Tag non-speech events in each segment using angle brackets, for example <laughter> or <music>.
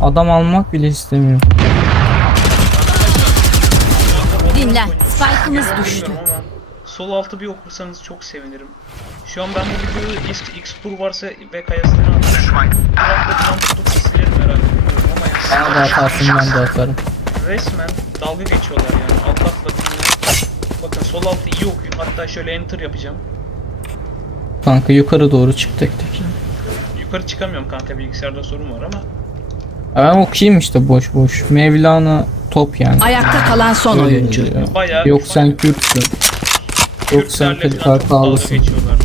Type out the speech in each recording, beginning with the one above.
Adam almak bile istemiyor. Dinlen. Spike'ımız düştü. Sol altı bir okursanız çok sevinirim. Şu an ben bu videoyu X, X tur varsa ve kayasını atarım. Silerim herhalde bilmiyorum ama yani Bana da atarsın ben de atarım. resmen dalga geçiyorlar yani alt atla dinle. Bakın sol altı iyi okuyun hatta şöyle enter yapacağım. Kanka yukarı doğru çık tek tek. Yukarı çıkamıyorum kanka bilgisayarda sorun var ama Ben okuyayım işte boş boş. Mevlana top yani. Ayakta kalan son Öyle oyuncu. diyor. bayağı Yok sen Kürtsün. Yok sen Kürtlerle falan çok dalga Kartalısın. geçiyorlar.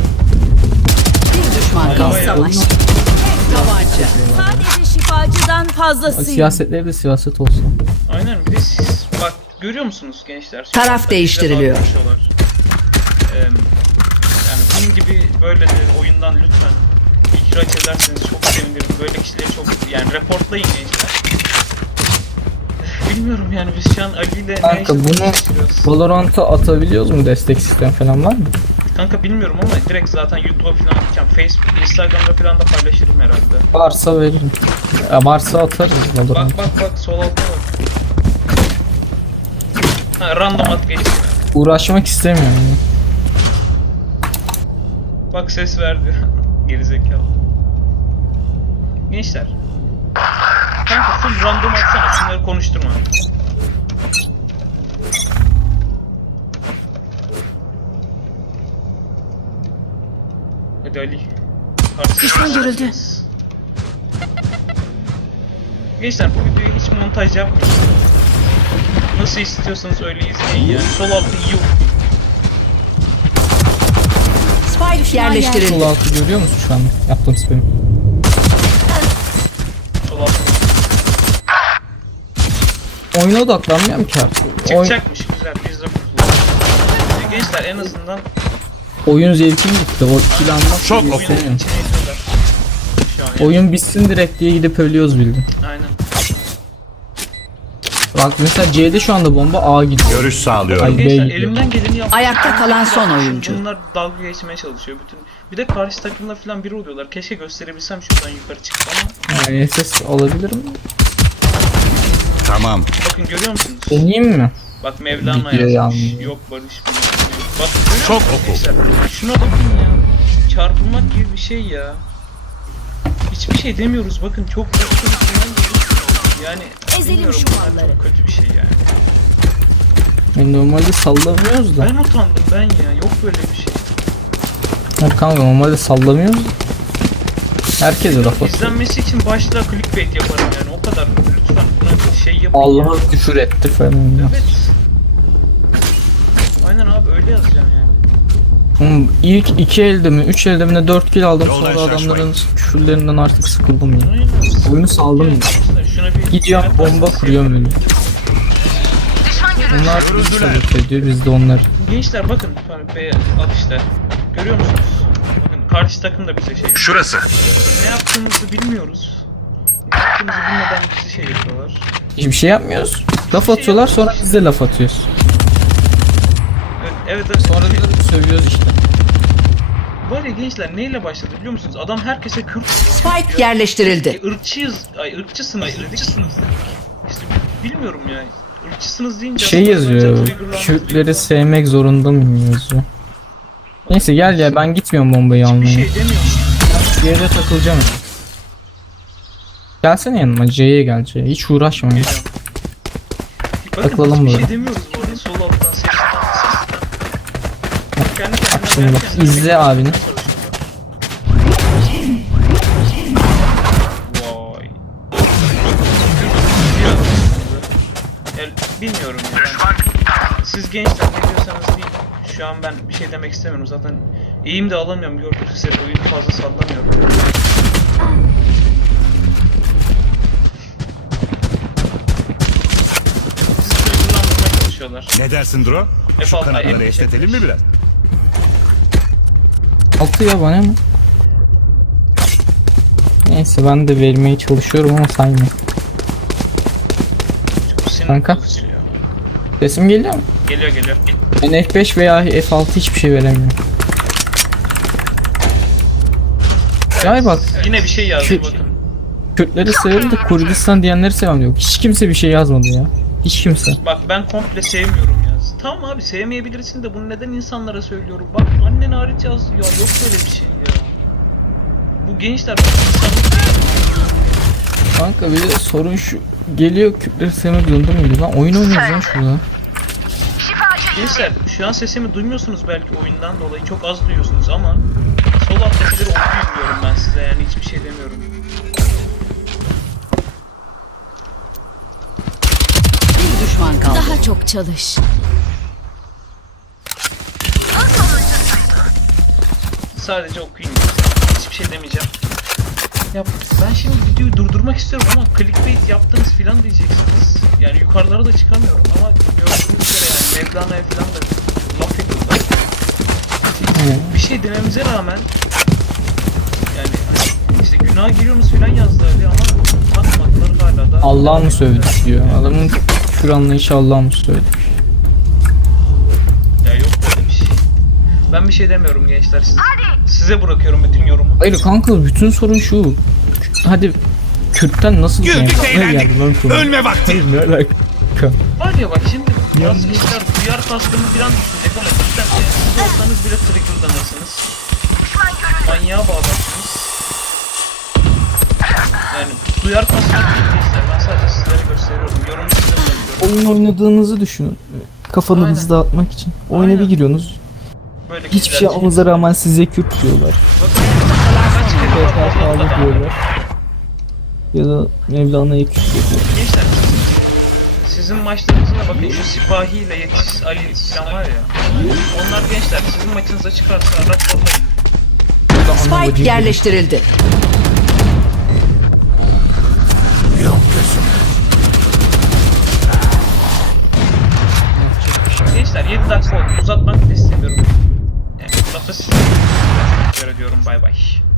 Bir düşman kaldı. Bayağı- Savaş. Tabanca. Sadece şifacıdan fazlasıyım. Siyasetleri de siyaset olsun. Aynen bir de siz bak görüyor musunuz gençler? Taraf değiştiriliyor. dalga geçiyorlar. Eee, yani bunun gibi böyle de oyundan lütfen ihraç ederseniz çok sevinirim. Böyle kişileri çok yani reportlayın gençler. Bilmiyorum yani biz şu an Ali ile ne Kanka yaşadığımızı bunu şaşırıyoruz. Valorant'a atabiliyoruz mu destek sistem falan var mı? Kanka bilmiyorum ama direkt zaten YouTube'a falan atacağım. Facebook, Instagram'da falan da paylaşırım herhalde. Varsa veririm. Ya varsa atarız Valorant. Bak bak bak sol altta bak. Ha random at geçiyor. Uğraşmak istemiyorum. ya. Bak ses verdi. <laughs> Gerizekalı. Gençler. Kanka full random atsana şunları konuşturma. Hadi Ali. Düşman görüldü. Gençler bu videoyu hiç montaj yapmayın. Nasıl istiyorsanız öyle izleyin yani. Sol altı iyi Spike yerleştirildi. Sol altı görüyor musun şu an yaptığım spam'i? Oyuna odaklanmıyorum ki artık. Oy- Çıkacakmış güzel biz de. Gençler en azından oyun zevkim gitti. O kill almak Çok bile oku. istemiyorum. içine ediyorlar. Şu an yani. Oyun bitsin direkt diye gidip ölüyoruz bildim. Aynen. Bak mesela C'de şu anda bomba A gidiyor. Görüş sağlıyorum. Ay, gidiyor. elimden geleni yaptım. Ayakta kalan son oyuncu. Bunlar dalga geçmeye çalışıyor bütün. Bir de karşı takımda falan biri oluyorlar. Keşke gösterebilsem şuradan yukarı çıktı ama. Yani SS alabilir mi? Tamam. Bakın görüyor musunuz? Deneyeyim mi? Bak Mevlana Video yazmış. yandı. Yok Barış bilmem ne. Bak görüyor Çok musunuz oku. gençler? Şuna bakın ya. Çarpılmak gibi bir şey ya. Hiçbir şey demiyoruz bakın çok bir final gibi. Yani Ezelim şu malları. Çok kötü bir şey yani. Yani normalde sallamıyoruz da. Ben utandım ben ya. Yok böyle bir şey. Hayır kanka normalde sallamıyoruz. Herkese laf atıyor. İzlenmesi için başta clickbait yaparım yani o kadar. Lütfen buna bir şey yapın. ya. Allah'a küfür etti falan. Evet. Aynen abi öyle yazacağım yani. Oğlum ilk iki elde mi, üç elde mi ne dört kill aldım sonra adamların küfürlerinden artık sıkıldım ya. Oyunu saldım ya. Gidiyorum bomba kuruyorum öyle. Onlar bizi sabote ediyor biz de onlar. Gençler bakın be al işte. Görüyor musunuz? Bakın karşı takım da bize şey yapıyor. Şurası. Ne yaptığımızı bilmiyoruz. Ne yaptığımızı bilmeden bizi şey yapıyorlar. Hiçbir şey yapmıyoruz. Laf atıyorlar sonra biz de laf atıyoruz. Evet, evet. Sonra sövüyoruz işte. Var ya gençler neyle başladı biliyor musunuz? Adam herkese Kürt Spike yerleştirildi. E, ırkçıyız, ay ırkçısınız dedik. İşte bilmiyorum ya. Irkçısınız deyince Şey yazıyor. Kürtleri sevmek zorunda mıyım yazıyor. Neyse gel ya ben gitmiyorum bombayı Bir almaya. şey demiyorum. Bir yere takılacağım. Gelsene yanıma C'ye gel C'ye. Hiç uğraşma. Geliyorum. Takılalım hiçbir böyle. şey demiyoruz bu arada. Sol alttan. Kendi kendine Şimdi bak, izle abini. Vay. El, bilmiyorum ya. Ben, siz gençler ne diyorsanız değil. Şu an ben bir şey demek istemiyorum. Zaten eğim de alamıyorum. Gördüğünüz üzere oyunu fazla sallamıyorum. Ne dersin Dro? Şu F6, kanatları F5. esnetelim mi biraz? Altı ya bana mı? Neyse ben de vermeye çalışıyorum ama saymıyor. Kanka. Sesim geliyor mu? Geliyor geliyor. Ben F5 veya F6 hiçbir şey veremiyorum. Ya bak Yine bir şey yazdı Şu- bakın. Kürtleri severim de Kurdistan diyenleri sevmem diyor. Hiç kimse bir şey yazmadı ya. Hiç kimse. Bak ben komple sevmiyorum ya. Tamam abi sevmeyebilirsin de bunu neden insanlara söylüyorum? Bak annen hariç yazdı ya yok böyle bir şey ya. Bu gençler bak insanlık. Kanka bir de sorun şu. Geliyor Kürtleri sevmek zorunda mıydı lan? Oyun oynuyoruz lan şurada. Gençler şu an sesimi duymuyorsunuz belki oyundan dolayı çok az duyuyorsunuz ama sol alttakileri oyuncu izliyorum ben size yani hiçbir şey demiyorum. Bir düşman kaldı. Daha çok çalış. Sadece okuyun. Hiçbir şey demeyeceğim. Ya ben şimdi videoyu durdurmak istiyorum ama clickbait yaptınız filan diyeceksiniz. Yani yukarılara da çıkamıyorum ama gördüğünüz üzere yani Mevlana'ya filan da laf ediyorlar. Bir şey dememize rağmen yani işte günah giriyorsunuz filan yazdı Ali ama takmadılar hala da. Allah mı sövdü diyor. Adamın küfür anlayışı Allah mı sövdü? Ya yok böyle bir şey. Ben bir şey demiyorum gençler. Siz, size bırakıyorum bütün yorumu. Hayır kanka bütün sorun şu. Hadi Kürt'ten nasıl Güldük, eğlendik. Ölme vakti. Hayır ne alaka? Var ya bak şimdi bazı işler duyar kastını falan düşünecek ama cidden e, siz olsanız bile triggerlanırsınız. Manyağa bağlarsınız. Yani duyar kastını gençler ben sadece sizlere gösteriyorum. Yorumu size bırakıyorum. Oyun oynadığınızı düşünün. Kafanızı Aynen. dağıtmak için. Oyuna bir Aynen. giriyorsunuz. Böyle Hiçbir şey almanıza rağmen size Kürt diyorlar. PKK'lı diyorlar. Ya da Mevlana'yı Kürt diyorlar. Gençler sizin maçlarınızda da bakın şu Sipahi ile Yetiş Ali falan var ya. Onlar gençler sizin maçınıza çıkarsa araçlarına Spike yerleştirildi. Reich.